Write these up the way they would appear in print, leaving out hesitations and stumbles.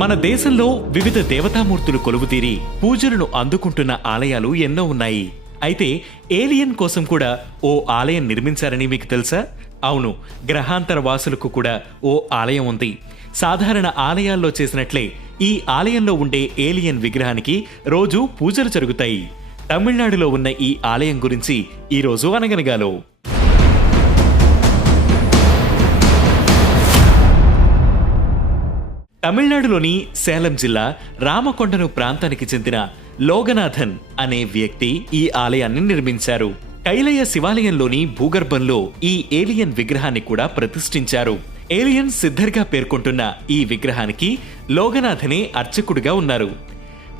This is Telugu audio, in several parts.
మన దేశంలో వివిధ దేవతామూర్తులు కొలువుతీరి పూజలను అందుకుంటున్న ఆలయాలు ఎన్నో ఉన్నాయి. అయితే ఏలియన్ కోసం కూడా ఓ ఆలయం నిర్మించారని మీకు తెలుసా? అవును, గ్రహాంతర వాసులకు కూడా ఓ ఆలయం ఉంది. సాధారణ ఆలయాల్లో చేసినట్లే ఈ ఆలయంలో ఉండే ఏలియన్ విగ్రహానికి రోజు పూజలు జరుగుతాయి. తమిళనాడులో ఉన్న ఈ ఆలయం గురించి ఈరోజు అనగనగాలో. తమిళనాడులోని సేలం జిల్లా రామకొండను ప్రాంతానికి చెందిన లోగనాథన్ అనే వ్యక్తి ఈ ఆలయాన్ని నిర్మించారు. కైలయ శివాలయంలోని భూగర్భంలో ఈ ఏలియన్ విగ్రహాన్ని కూడా ప్రతిష్ఠించారు. ఏలియన్ సిద్ధర్గా పేర్కొంటున్న ఈ విగ్రహానికి లోగనాథనే అర్చకుడిగా ఉన్నారు.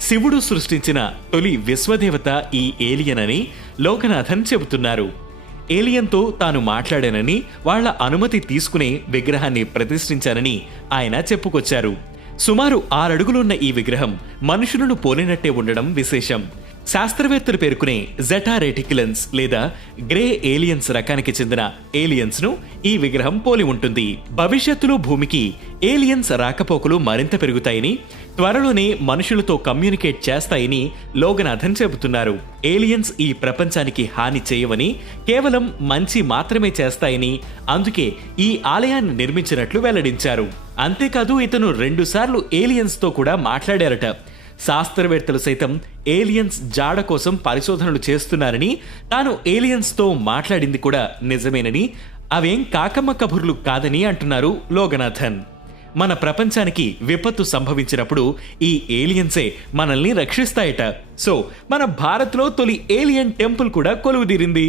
శివుడు సృష్టించిన తొలి విశ్వదేవత ఈ ఏలియన్ అని లోగనాథన్ చెబుతున్నారు. ఏలియన్తో తాను మాట్లాడానని, వాళ్ల అనుమతి తీసుకునే విగ్రహాన్ని ప్రతిష్ఠించానని ఆయన చెప్పుకొచ్చారు. సుమారు 6 అడుగులున్న ఈ విగ్రహం మనుషులను పోలినట్టే ఉండడం విశేషం. శాస్త్రవేత్తలు పేర్కొనే జెటా రెటిక్యులన్స్ లేదా గ్రే ఏలియన్స్ రకానికి చెందిన ఏలియన్స్ ను ఈ విగ్రహం పోలి ఉంటుంది. భవిష్యత్తులో భూమికి ఏలియన్స్ రాకపోకలు మరింత పెరుగుతాయని, త్వరలోనే మనుషులతో కమ్యూనికేట్ చేస్తాయని లోగనాథన్ చెబుతున్నారు. ఏలియన్స్ ఈ ప్రపంచానికి హాని చేయవని, కేవలం మంచి మాత్రమే చేస్తాయని, అందుకే ఈ ఆలయాన్ని నిర్మించినట్లు వెల్లడించారు. అంతేకాదు, ఇతను 2 సార్లు ఏలియన్స్ తో కూడా మాట్లాడారట. శాస్త్రవేత్తలు సైతం ఏలియన్స్ జాడ కోసం పరిశోధనలు చేస్తున్నారని, తాను ఏలియన్స్ తో మాట్లాడింది కూడా నిజమేనని, అవేం కాకమ్మ కబుర్లు కాదని అంటున్నారు లోగనాథన్. మన ప్రపంచానికి విపత్తు సంభవించినప్పుడు ఈ ఏలియన్సే మనల్ని రక్షిస్తాయట. సో మన భారత్లో తొలి ఏలియన్ టెంపుల్ కూడా కొలువుదీరింది.